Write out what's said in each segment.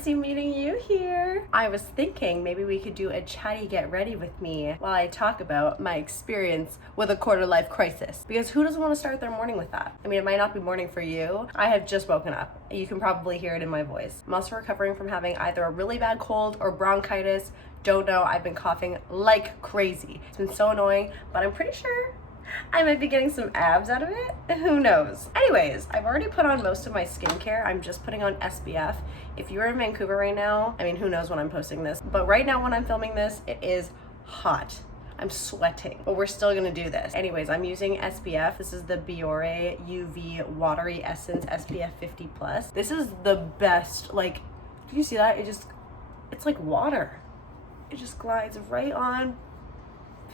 fancy meeting you here. I was thinking maybe we could do a chatty get ready with me while I talk about my experience with a quarter life crisis. Because who doesn't want to start their morning with that? I mean, it might not be morning for you. I have just woken up. You can probably hear it in my voice. I'm also recovering from having either a really bad cold or bronchitis. Don't know, I've been coughing like crazy. It's been so annoying, but I'm pretty sure I might be getting some abs out of it. Who knows? Anyways, I've already put on most of my skincare. I'm just putting on SPF. If you're in Vancouver right now, I mean, who knows when I'm posting this, but right now when I'm filming this, it is hot. I'm sweating, but we're still gonna do this. Anyways, I'm using SPF. This is the Biore UV Watery Essence SPF 50+. This is the best, like, do you see that? It's like water. It just glides right on.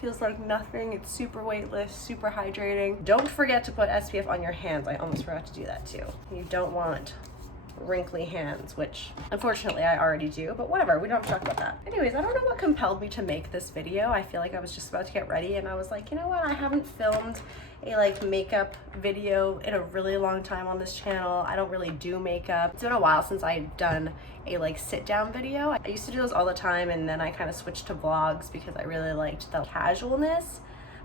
Feels like nothing. It's super weightless, super hydrating. Don't forget to put SPF on your hands. I almost forgot to do that too. You don't want wrinkly hands, which unfortunately I already do, but whatever, we don't have to talk about that. Anyways, I don't know what compelled me to make this video. I feel like I was just about to get ready and I was like, you know what, I haven't filmed a like makeup video in a really long time on this channel. I don't really do makeup. It's been a while since I've done a like sit down video. I used to do those all the time and then I kind of switched to vlogs because I really liked the casualness.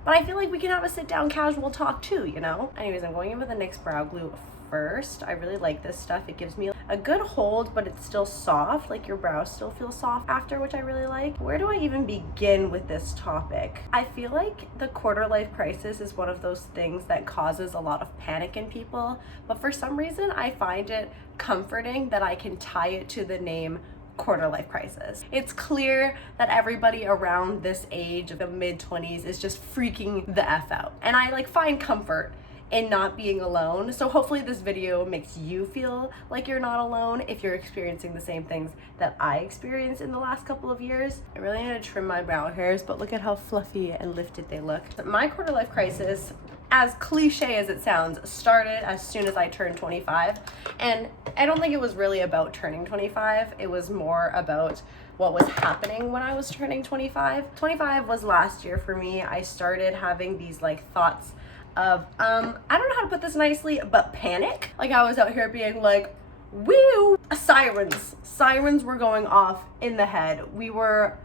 But I feel like we can have a sit down casual talk too, you know? Anyways, I'm going in with the NYX brow glue first. I really like this stuff. It gives me a good hold, but it's still soft. Like your brows still feel soft after, which I really like. Where do I even begin with this topic? I feel like the quarter life crisis is one of those things that causes a lot of panic in people, but for some reason I find it comforting that I can tie it to the name quarter life crisis. It's clear that everybody around this age of the mid-20s is just freaking the F out. And I like find comfort in not being alone. So hopefully this video makes you feel like you're not alone if you're experiencing the same things that I experienced in the last couple of years. I really need to trim my brow hairs, but look at how fluffy and lifted they look. My quarter life crisis, as cliche as it sounds, started as soon as I turned 25. And I don't think it was really about turning 25. It was more about what was happening when I was turning 25. 25 was last year for me. I started having these like thoughts of, I don't know how to put this nicely, but panic. Like I was out here being like, woo, sirens were going off in the head. We were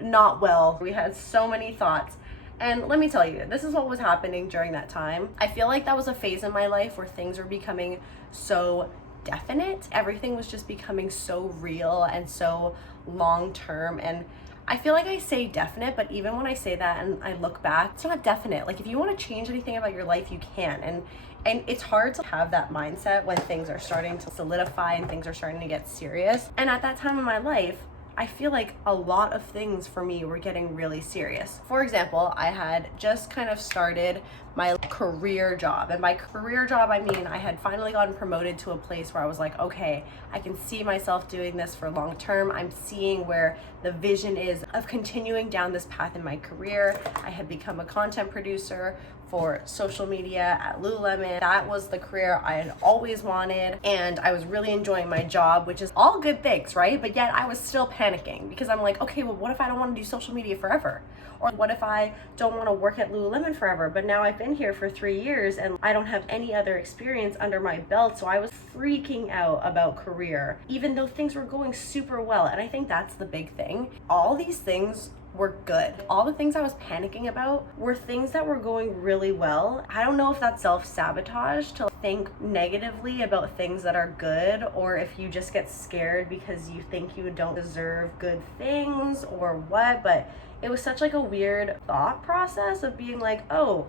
not well. We had so many thoughts. And let me tell you, this is what was happening during that time. I feel like that was a phase in my life where things were becoming so definite. Everything was just becoming so real and so long-term. And I feel like I say definite, but even when I say that and I look back, it's not definite. Like if you want to change anything about your life, you can. And it's hard to have that mindset when things are starting to solidify and things are starting to get serious. And at that time in my life, I feel like a lot of things for me were getting really serious. For example, I had just kind of started my career job. And by career job, I mean I had finally gotten promoted to a place where I was like, okay, I can see myself doing this for long term. I'm seeing where the vision is of continuing down this path in my career. I had become a content producer for social media at Lululemon. That was the career I had always wanted, and I was really enjoying my job, which is all good things, right? But yet I was still panicking because I'm like, okay, well, what if I don't want to do social media forever? Or what if I don't want to work at Lululemon forever? But now I've been here for 3 years and I don't have any other experience under my belt, so I was freaking out about career, even though things were going super well. And I think that's the big thing. All these things were good. All the things I was panicking about were things that were going really well. I don't know if that's self-sabotage to think negatively about things that are good, or if you just get scared because you think you don't deserve good things or what, but it was such like a weird thought process of being like, oh,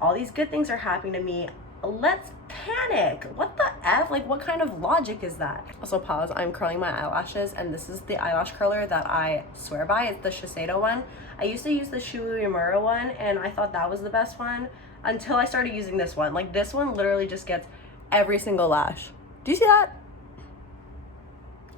all these good things are happening to me. Let's panic. What the F? Like, what kind of logic is that? Also, pause. I'm curling my eyelashes, and this is the eyelash curler that I swear by. It's the Shiseido one. I used to use the Shu Uemura one, and I thought that was the best one until I started using this one. Like, this one literally just gets every single lash. Do you see that?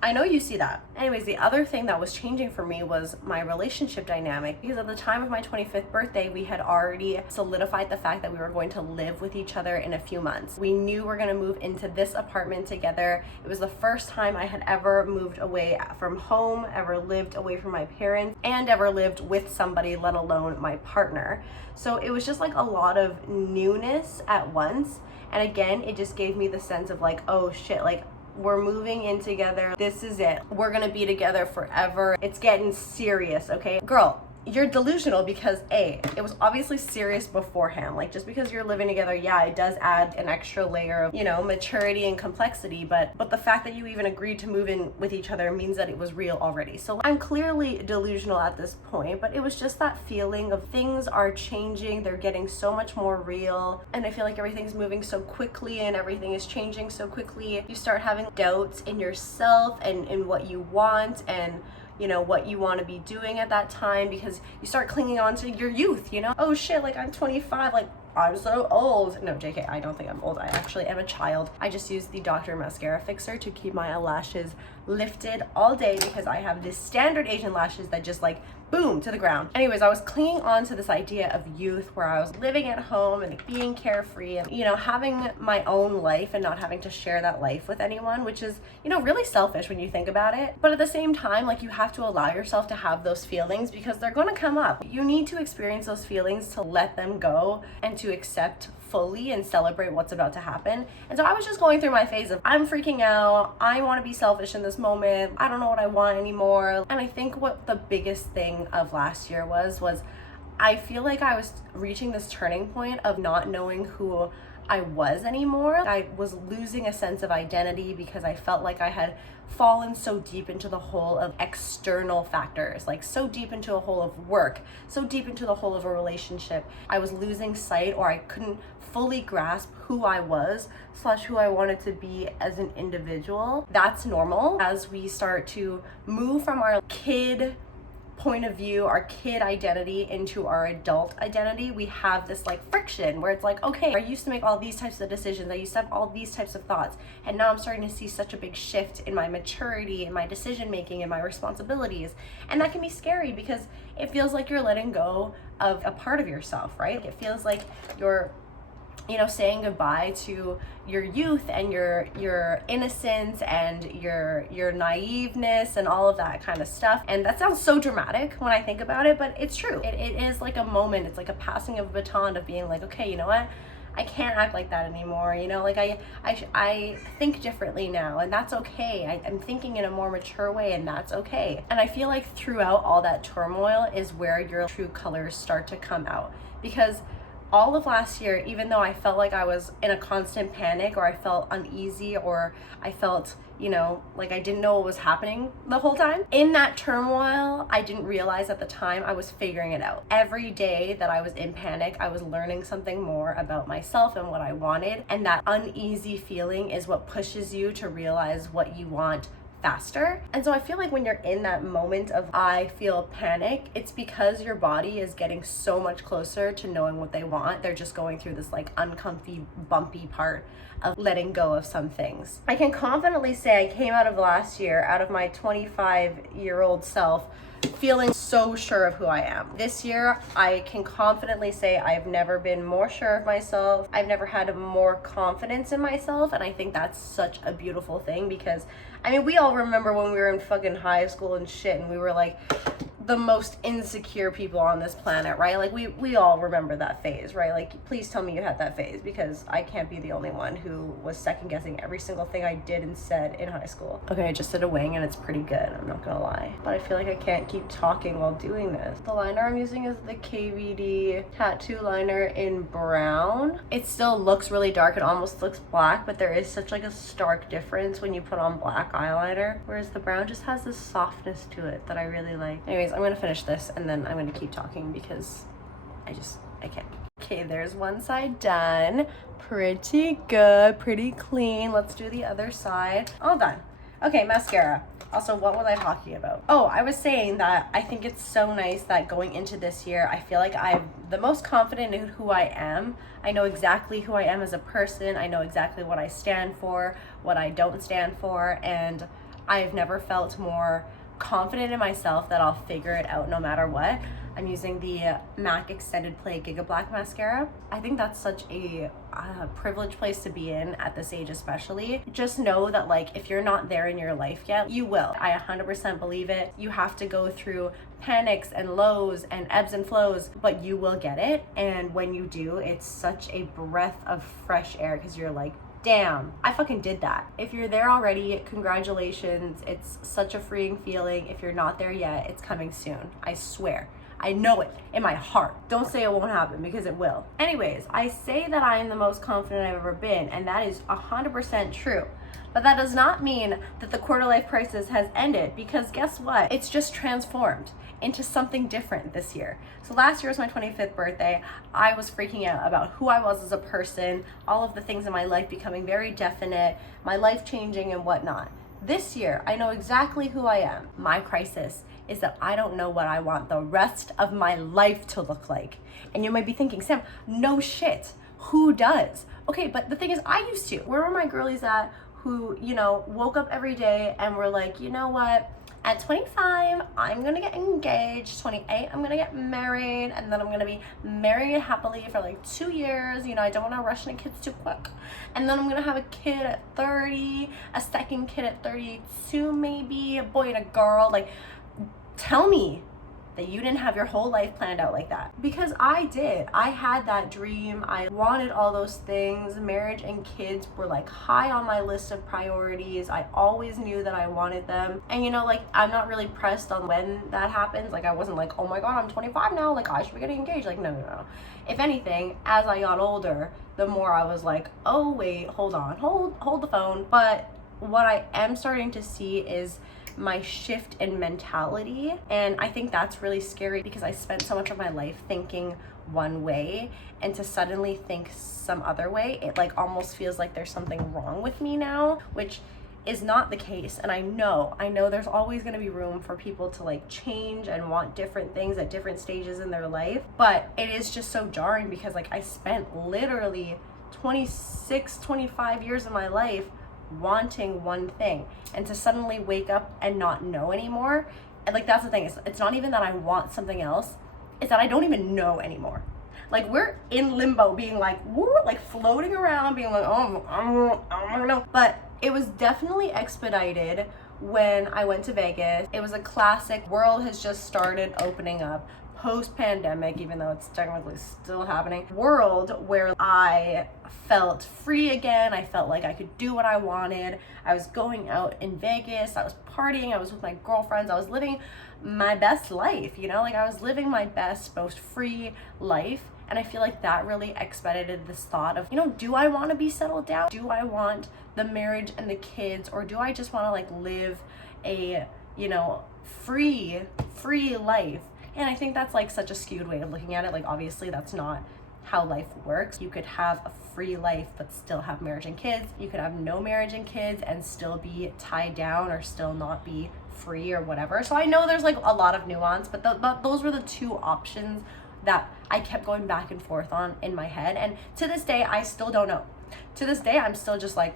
I know you see that. Anyways, the other thing that was changing for me was my relationship dynamic, because at the time of my 25th birthday, we had already solidified the fact that we were going to live with each other in a few months. We knew we were going to move into this apartment together. It was the first time I had ever moved away from home, ever lived away from my parents, and ever lived with somebody, let alone my partner. So it was just like a lot of newness at once. And again, it just gave me the sense of like, oh shit, like we're moving in together. This is it. We're gonna be together forever. It's getting serious, okay? Girl, you're delusional because A, it was obviously serious beforehand. Like, just because you're living together, yeah, it does add an extra layer of, you know, maturity and complexity, but the fact that you even agreed to move in with each other means that it was real already. So I'm clearly delusional at this point, but it was just that feeling of things are changing, they're getting so much more real, and I feel like everything's moving so quickly and everything is changing so quickly. You start having doubts in yourself and in what you want and, you know, what you want to be doing at that time, because you start clinging on to your youth, you know? Oh shit, like I'm 25, like I'm so old. No, JK, I don't think I'm old. I actually am a child. I just use the Dr. Mascara Fixer to keep my eyelashes lifted all day because I have this standard Asian lashes that just like boom to the ground. Anyways, I was clinging on to this idea of youth where I was living at home and like, being carefree and, you know, having my own life and not having to share that life with anyone, which is, you know, really selfish when you think about it. But at the same time, like, you have to allow yourself to have those feelings because they're going to come up. You need to experience those feelings to let them go and to accept fully and celebrate what's about to happen. And so I was just going through my phase of I'm freaking out, I want to be selfish in this moment, I don't know what I want anymore. And I think what the biggest thing of last year was I feel like I was reaching this turning point of not knowing who I was anymore. I was losing a sense of identity because I felt like I had fallen so deep into the hole of external factors, like so deep into a hole of work, so deep into the hole of a relationship. I was losing sight, or I couldn't fully grasp who I was / who I wanted to be as an individual. That's normal as we start to move from our kid point of view, our kid identity into our adult identity. We have this like friction where it's like, okay, I used to make all these types of decisions, I used to have all these types of thoughts, and now I'm starting to see such a big shift in my maturity and my decision making and my responsibilities. And that can be scary because it feels like you're letting go of a part of yourself, right? It feels like you're, you know, saying goodbye to your youth and your innocence and your naiveness and all of that kind of stuff. And that sounds so dramatic when I think about it, but it's true. It is like a moment. It's like a passing of a baton of being like, okay, you know what? I can't act like that anymore. You know, like I think differently now, and that's okay. I'm thinking in a more mature way, and that's okay. And I feel like throughout all that turmoil is where your true colors start to come out, because all of last year, even though I felt like I was in a constant panic, or I felt uneasy, or I felt, you know, like I didn't know what was happening the whole time, in that turmoil, I didn't realize at the time I was figuring it out. Every day that I was in panic, I was learning something more about myself and what I wanted. And that uneasy feeling is what pushes you to realize what you want faster. And so I feel like when you're in that moment of I feel panic, it's because your body is getting so much closer to knowing what they want. They're just going through this like uncomfy, bumpy part of letting go of some things. I can confidently say I came out of last year, out of my 25-year-old self, feeling so sure of who I am. This year, I can confidently say I've never been more sure of myself. I've never had more confidence in myself, and I think that's such a beautiful thing, because I mean, we all remember when we were in fucking high school and shit, and we were like the most insecure people on this planet, right? Like we all remember that phase, right? Like, please tell me you had that phase, because I can't be the only one who was second guessing every single thing I did and said in high school. Okay, I just did a wing and it's pretty good, I'm not gonna lie, but I feel like I can't keep talking while doing this. The liner I'm using is the KVD tattoo liner in brown. It still looks really dark, it almost looks black, but there is such like a stark difference when you put on black eyeliner, whereas the brown just has this softness to it that I really like. Anyways, I'm gonna finish this and then I'm gonna keep talking because I can't. Okay, there's one side done. Pretty good, pretty clean. Let's do the other side. All done. Okay, mascara. Also, what was I talking about? Oh, I was saying that I think it's so nice that going into this year, I feel like I'm the most confident in who I am. I know exactly who I am as a person. I know exactly what I stand for, what I don't stand for, and I've never felt more confident in myself that I'll figure it out no matter what. I'm using the MAC Extended Play Gigablack mascara. I think that's such a privileged place to be in at this age, especially. Just know that, like, if you're not there in your life yet, you will. I 100% believe it. You have to go through panics and lows and ebbs and flows, but you will get it. And when you do, it's such a breath of fresh air, because you're like, damn, I fucking did that. If you're there already, congratulations. It's such a freeing feeling. If you're not there yet, it's coming soon. I swear. I know it in my heart. Don't say it won't happen, because it will. Anyways, I say that I am the most confident I've ever been, and that is 100% true. But that does not mean that the quarter life crisis has ended, because guess what? It's just transformed into something different this year. So last year was my 25th birthday. I was freaking out about who I was as a person, all of the things in my life becoming very definite, my life changing and whatnot. This year, I know exactly who I am. My crisis is that I don't know what I want the rest of my life to look like. And you might be thinking, Sam, no shit, who does? Okay, but the thing is, I used to. Where were my girlies at who, you know, woke up every day and were like, you know what? At 25, I'm gonna get engaged. 28, I'm gonna get married, and then I'm gonna be married happily for like 2 years. You know, I don't wanna rush into kids too quick. And then I'm gonna have a kid at 30, a second kid at 32 maybe, a boy and a girl. Like, tell me that you didn't have your whole life planned out like that. Because I did. I had that dream. I wanted all those things. Marriage and kids were like high on my list of priorities. I always knew that I wanted them. And you know, like, I'm not really pressed on when that happens. Like, I wasn't like, oh my God, I'm 25 now. Like, I should be getting engaged. Like, no. If anything, as I got older, the more I was like, oh wait, hold on, hold the phone. But what I am starting to see is my shift in mentality, and I think that's really scary, because I spent so much of my life thinking one way, and to suddenly think some other way, it like almost feels like there's something wrong with me now, which is not the case. And I know there's always going to be room for people to like change and want different things at different stages in their life, but it is just so jarring, because like I spent literally 25 years of my life wanting one thing, and to suddenly wake up and not know anymore. And like, that's the thing, it's not even that I want something else, it's that I don't even know anymore. Like, we're in limbo, being like, we're like floating around, being like, oh, I don't know. But it was definitely expedited when I went to Vegas. It was a classic. World has just started opening up post-pandemic, even though it's technically still happening, world where I felt free again. I felt like I could do what I wanted. I was going out in Vegas, I was partying, I was with my girlfriends, I was living my best life, you know, like I was living my best, most free life. And I feel like that really expedited this thought of, you know, do I want to be settled down? Do I want the marriage and the kids, or do I just want to like live a, you know, free life? And I think that's like such a skewed way of looking at it. Like, obviously that's not how life works. You could have a free life but still have marriage and kids. You could have no marriage and kids and still be tied down, or still not be free or whatever. So I know there's like a lot of nuance, but those were the two options that I kept going back and forth on in my head. And to this day, I still don't know. To this day, I'm still just like,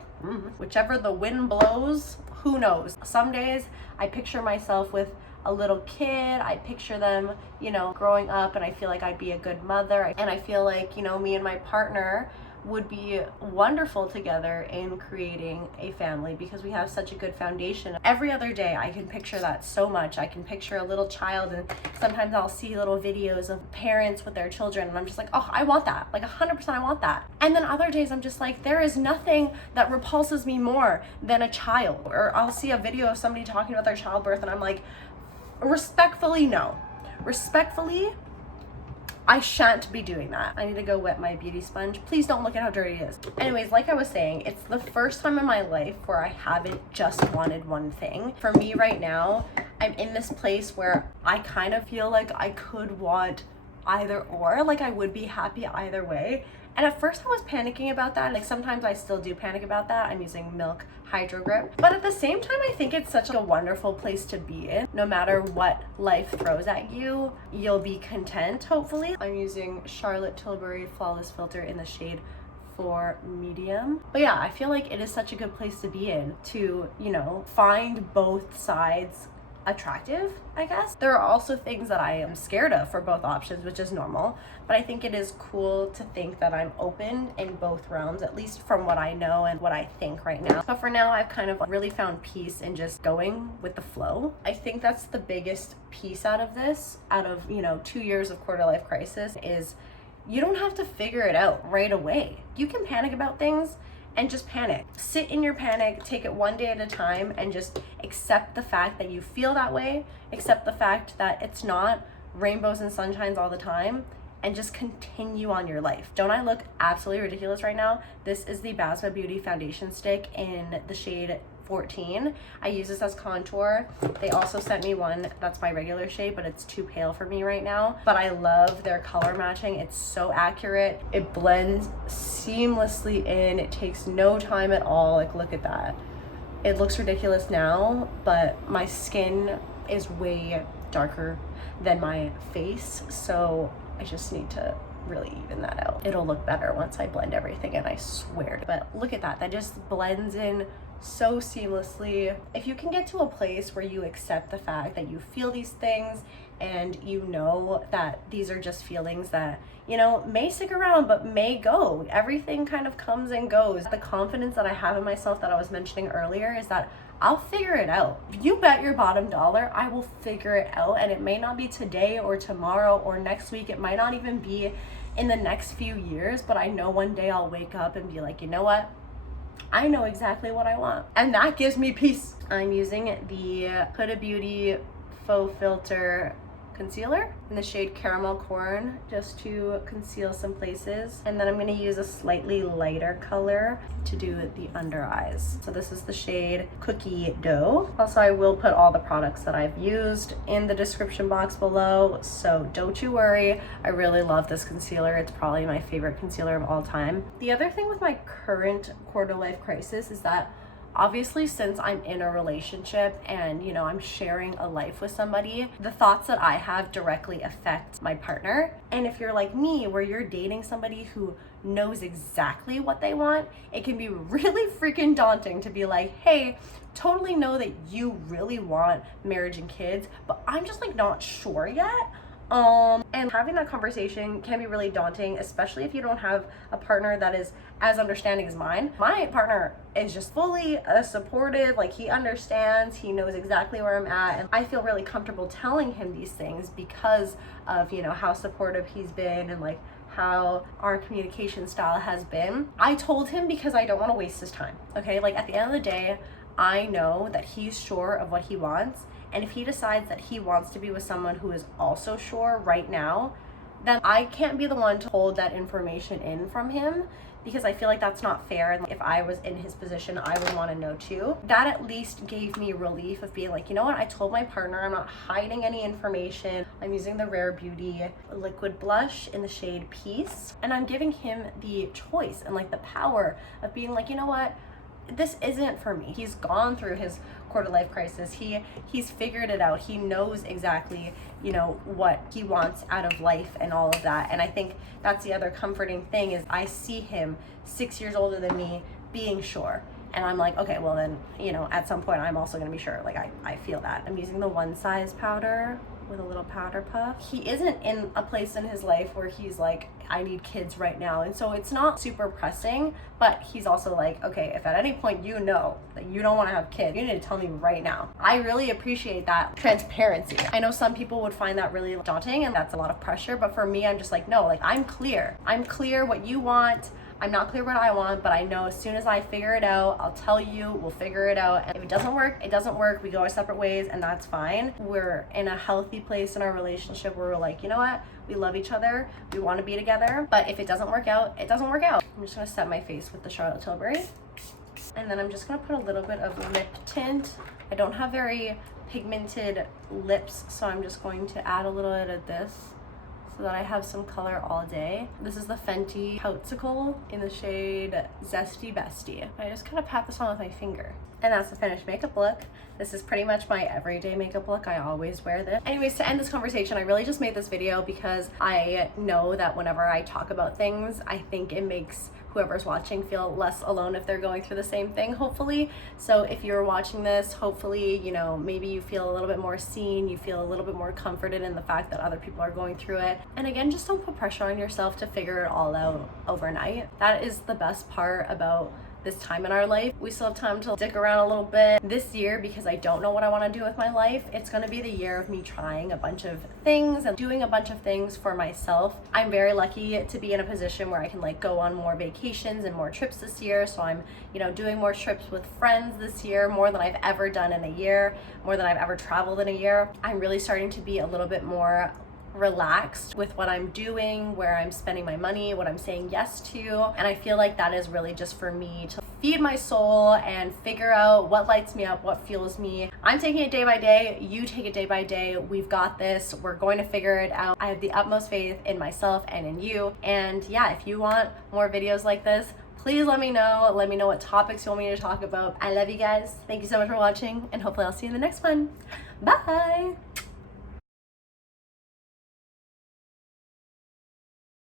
whichever the wind blows, who knows? Some days I picture myself with a little kid. I picture them, you know, growing up, and I feel like I'd be a good mother. And I feel like, you know, me and my partner would be wonderful together in creating a family, because we have such a good foundation. Every other day I can picture that so much. I can picture a little child, and sometimes I'll see little videos of parents with their children, and I'm just like, oh, I want that. Like 100% I want that. And then other days I'm just like, there is nothing that repulses me more than a child. Or I'll see a video of somebody talking about their childbirth, and I'm like, respectfully, no. Respectfully, I shan't be doing that. I need to go wet my beauty sponge. Please don't look at how dirty it is. Anyways, like I was saying, it's the first time in my life where I haven't just wanted one thing. For me right now, I'm in this place where I kind of feel like I could want either or. Like, I would be happy either way. And at first I was panicking about that. Like, sometimes I still do panic about that. I'm using Milk Hydrogrip. But at the same time, I think it's such a wonderful place to be in. No matter what life throws at you, you'll be content, hopefully. I'm using Charlotte Tilbury Flawless Filter in the shade for medium. But yeah, I feel like it is such a good place to be in, to, you know, find both sides attractive, I guess. There are also things that I am scared of for both options, which is normal, but I think it is cool to think that I'm open in both realms, at least from what I know and what I think right now. But for now, I've kind of really found peace in just going with the flow. I think that's the biggest piece out of this, out of, you know, 2 years of quarter life crisis, is you don't have to figure it out right away. You can panic about things, and just panic. Sit in your panic, take it one day at a time, and just accept the fact that you feel that way, accept the fact that it's not rainbows and sunshines all the time, and just continue on your life. Don't I look absolutely ridiculous right now? This is the Basma Beauty Foundation Stick in the shade 14. I use this as contour. They also sent me one that's my regular shade, but it's too pale for me right now. But I love their color matching. It's so accurate. It blends seamlessly in. It takes no time at all. Like, look at that. It looks ridiculous now, but my skin is way darker than my face, so I just need to really even that out. It'll look better once I blend everything in, I swear. But look at that, that just blends in so seamlessly. If you can get to a place where you accept the fact that you feel these things and you know that these are just feelings that, you know, may stick around but may go. Everything kind of comes and goes. The confidence that I have in myself that I was mentioning earlier is that I'll figure it out. You bet your bottom dollar I will figure it out, and it may not be today or tomorrow or next week. It might not even be in the next few years, but I know one day I'll wake up and be like, you know what? I know exactly what I want, and that gives me peace. I'm using the Huda Beauty Faux Filter concealer in the shade Caramel Corn just to conceal some places, and then I'm going to use a slightly lighter color to do the under eyes. So this is the shade Cookie Dough. Also, I will put all the products that I've used in the description box below, so don't you worry. I really love this concealer. It's probably my favorite concealer of all time. The other thing with my current quarter life crisis is that obviously, since I'm in a relationship and, you know, I'm sharing a life with somebody, the thoughts that I have directly affect my partner. And if you're like me, where you're dating somebody who knows exactly what they want, it can be really freaking daunting to be like, hey, totally know that you really want marriage and kids, but I'm just like not sure yet. And having that conversation can be really daunting, especially if you don't have a partner that is as understanding as mine. My partner is just fully supportive, like he understands, he knows exactly where I'm at, and I feel really comfortable telling him these things because of, you know, how supportive he's been and like how our communication style has been. I told him because I don't want to waste his time, okay? Like, at the end of the day, I know that he's sure of what he wants. And if he decides that he wants to be with someone who is also sure right now, then I can't be the one to hold that information in from him, because I feel like that's not fair. And if I was in his position, I would want to know too. That at least gave me relief of being like, you know what? I told my partner I'm not hiding any information. I'm using the Rare Beauty liquid blush in the shade Peace. And I'm giving him the choice and like the power of being like, you know what? This isn't for me. He's gone through his quarter life crisis. He's figured it out. He knows exactly, you know, what he wants out of life and all of that. And I think that's the other comforting thing is I see him 6 years older than me being sure. And I'm like, okay, well then, you know, at some point I'm also gonna be sure. Like I feel that. I'm using the One Size powder with a little powder puff. He isn't in a place in his life where he's like, I need kids right now. And so it's not super pressing, but he's also like, okay, if at any point you know that you don't want to have kids, you need to tell me right now. I really appreciate that transparency. I know some people would find that really daunting and that's a lot of pressure, but for me, I'm just like, no, like I'm clear. I'm clear what you want. I'm not clear what I want, but I know as soon as I figure it out, I'll tell you, we'll figure it out. And if it doesn't work, it doesn't work. We go our separate ways and that's fine. We're in a healthy place in our relationship where we're like, you know what? We love each other. We want to be together. But if it doesn't work out, it doesn't work out. I'm just going to set my face with the Charlotte Tilbury. And then I'm just going to put a little bit of lip tint. I don't have very pigmented lips, so I'm just going to add a little bit of this so that I have some color all day. This is the Fenty Poutsicle in the shade Zesty Bestie. I just kind of pat this on with my finger. And that's the finished makeup look. This is pretty much my everyday makeup look. I always wear this. Anyways, to end this conversation, I really just made this video because I know that whenever I talk about things, I think it makes whoever's watching feel less alone if they're going through the same thing, hopefully. So if you're watching this, hopefully, you know, maybe you feel a little bit more seen, you feel a little bit more comforted in the fact that other people are going through it. And again, just don't put pressure on yourself to figure it all out overnight. That is the best part about this time in our life. We still have time to stick around a little bit. This year, because I don't know what I want to do with my life, it's going to be the year of me trying a bunch of things and doing a bunch of things for myself. I'm very lucky to be in a position where I can like go on more vacations and more trips this year. So I'm, doing more trips with friends this year, more than I've ever done in a year, more than I've ever traveled in a year. I'm really starting to be a little bit more relaxed with what I'm doing, where I'm spending my money, what I'm saying yes to. And I feel like that is really just for me to feed my soul and figure out what lights me up, what fuels me. I'm taking it day by day. You take it day by day. We've got this. We're going to figure it out. I have the utmost faith in myself and in you. And yeah, if you want more videos like this, please let me know. Let me know what topics you want me to talk about. I love you guys. Thank you so much for watching, and hopefully I'll see you in the next one. Bye.